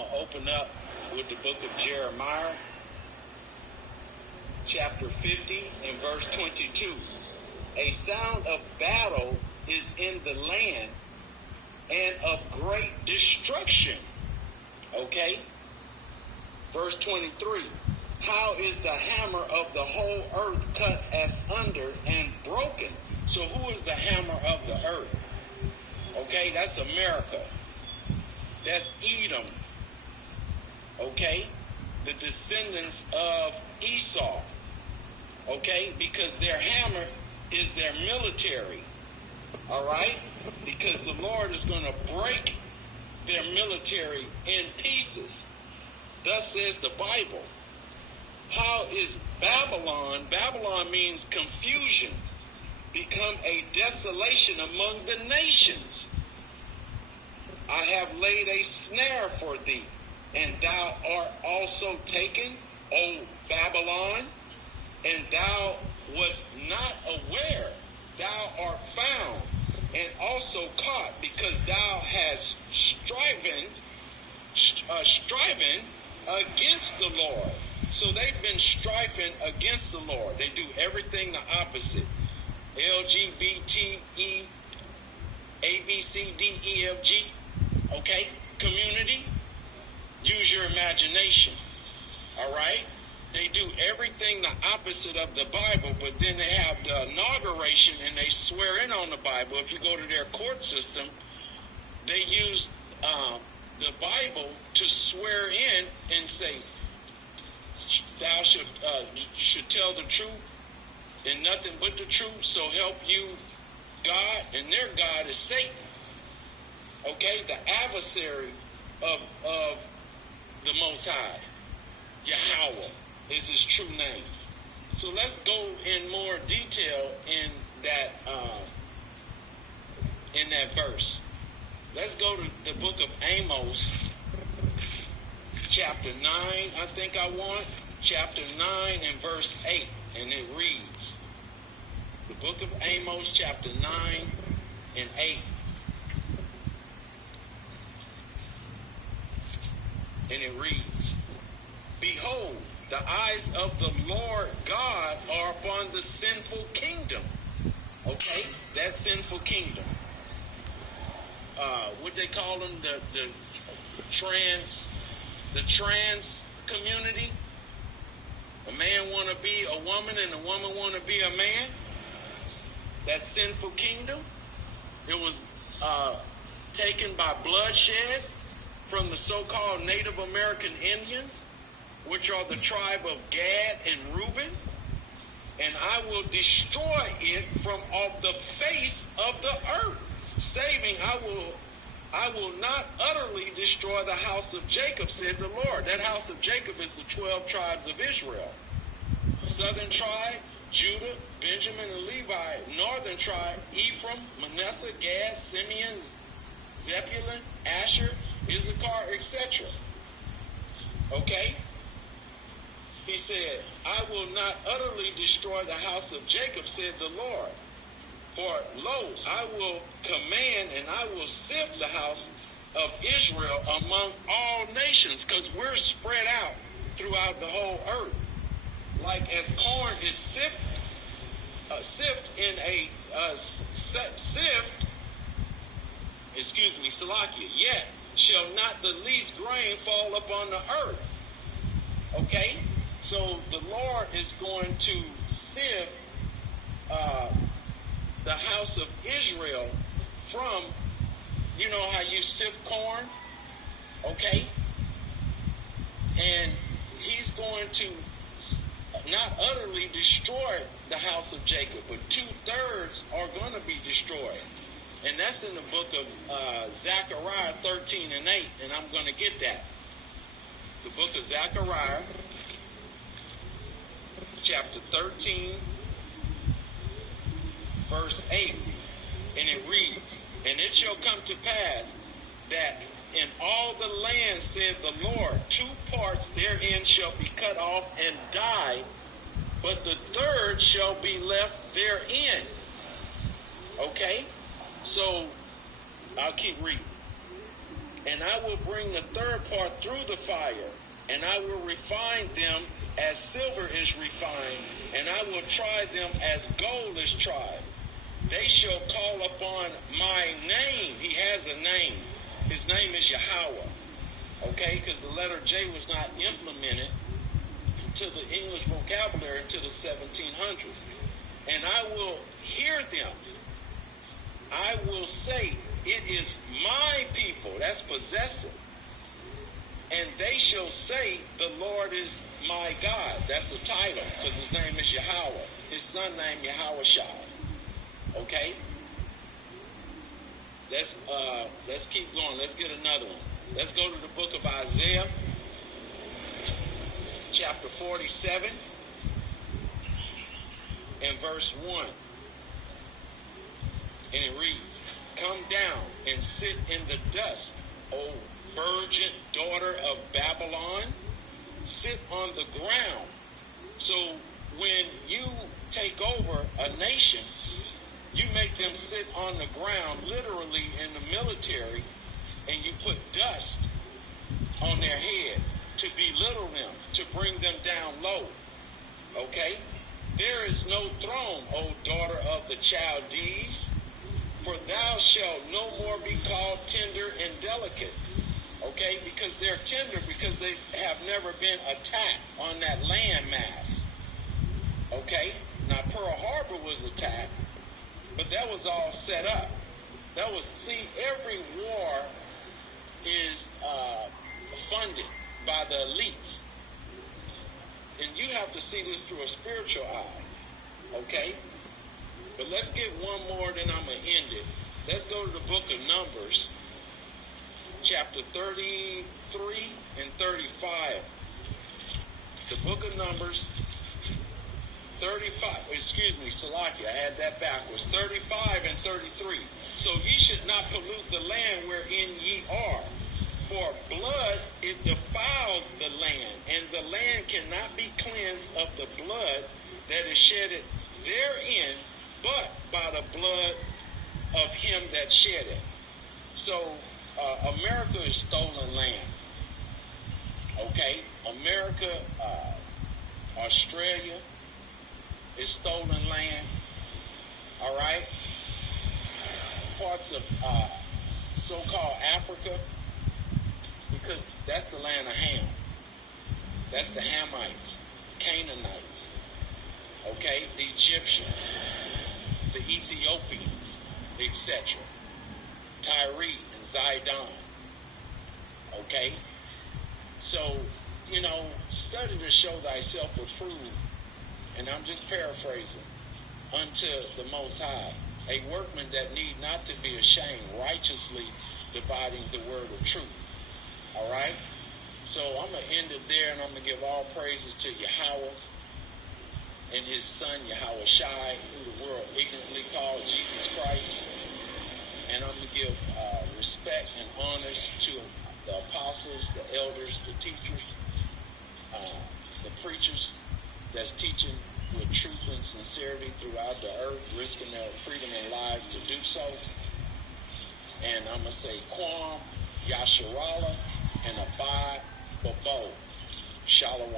going to open up with the book of Jeremiah, chapter 50 and verse 22. A sound of battle is in the land and of great destruction. Okay? Verse 23. How is the hammer of the whole earth cut asunder and broken? So who is the hammer of the earth? Okay, that's America. That's Edom. Okay? The descendants of Esau. Okay? Because their hammer is their military. All right? Because the Lord is going to break their military in pieces. Thus says the Bible. How is Babylon? Babylon means confusion. Become a desolation among the nations. I have laid a snare for thee, and thou art also taken, O Babylon, and thou wast not aware. Thou art found, and also caught, because thou hast striven against the Lord. So they've been striving against the Lord. They do everything the opposite. LGBT, ABCDEFG. Okay? Community. Use your imagination. All right? They do everything the opposite of the Bible, but then they have the inauguration and they swear in on the Bible. If you go to their court system, they use the Bible to swear in and say, thou should tell the truth and nothing but the truth, so help you God, and their God is Satan. Okay, the adversary of the Most High, Yahweh, is his true name. So let's go in more detail in that verse. Let's go to the book of Amos, chapter 9, I think I want. Chapter 9 and verse 8. And it reads, the book of Amos, chapter 9 and 8. And it reads, behold, the eyes of the Lord God are upon the sinful kingdom. Okay, that sinful kingdom. What they call them, the trans community. A man want to be a woman and a woman want to be a man. That sinful kingdom. It was taken by bloodshed from the so-called Native American Indians, which are the tribe of Gad and Reuben. And I will destroy it from off the face of the earth. Saving, I will not utterly destroy the house of Jacob, said the Lord. That house of Jacob is the 12 tribes of Israel. Southern tribe, Judah, Benjamin, and Levi. Northern tribe, Ephraim, Manasseh, Gad, Simeon, Zebulun, Asher, Issachar, etc. Okay? He said, I will not utterly destroy the house of Jacob, said the Lord. For lo, I will command and I will sift the house of Israel among all nations, because we're spread out throughout the whole earth. Like as corn is sift in a Salakia, yet shall not the least grain fall upon the earth. Okay? So the Lord is going to sift the house of Israel from, you know how you sift corn, okay? And he's going to not utterly destroy the house of Jacob, but 2/3 are going to be destroyed. And that's in the book of Zechariah 13 and 8, and I'm going to get that. The book of Zechariah, chapter 13, verse 8, and it reads, and it shall come to pass that in all the land, said the Lord, 2 parts therein shall be cut off and die, but the 3rd shall be left therein. Okay? So, I'll keep reading. And I will bring the third part through the fire, and I will refine them as silver is refined, and I will try them as gold is tried. They shall call upon my name. He has a name. His name is Yahweh. Okay, because the letter J was not implemented to the English vocabulary until the 1700s. And I will hear them. I will say, it is my people. That's possessive. And they shall say, the Lord is my God. That's the title, because his name is Yahweh. His son named Yahweh Shai. Okay? Let's keep going. Let's get another one. Let's go to the book of Isaiah, chapter 47, and verse 1. And it reads, come down and sit in the dust, O virgin daughter of Babylon. Sit on the ground. So when you take over a nation, you make them sit on the ground, literally in the military, and you put dust on their head to belittle them, to bring them down low. Okay? There is no throne, O daughter of the Chaldees, for thou shalt no more be called tender and delicate. Okay? Because they're tender because they have never been attacked on that land mass. Okay? Now, Pearl Harbor was attacked, but that was all set up. That was, see, every war is funded by the elites. And you have to see this through a spiritual eye. Okay? But let's get one more, then I'm going to end it. Let's go to the book of Numbers, chapter 33 and 35. The book of Numbers, 35, Salakia, I had that backwards, 35 and 33. So ye should not pollute the land wherein ye are, for blood, it defiles the land, and the land cannot be cleansed of the blood that is shedded therein, but by the blood of him that shed it. So, America is stolen land. Okay? America, Australia is stolen land. All right? Parts of so-called Africa, because that's the land of Ham. That's the Hamites, Canaanites, okay? The Egyptians, the Ethiopians, etc. Tyre and Zidon, okay? So, study to show thyself approved, and I'm just paraphrasing, unto the Most High, a workman that need not to be ashamed, righteously dividing the word of truth. All right? So I'm going to end it there, and I'm going to give all praises to Yahweh and his son, Yahweh Shai, who the world ignorantly called Jesus Christ. And I'm going to give respect and honors to the apostles, the elders, the teachers, the preachers that's teaching with truth and sincerity throughout the earth, risking their freedom and lives to do so. And I'm going to say Kwam, Yasharallah, and Abad Babo. Shalom.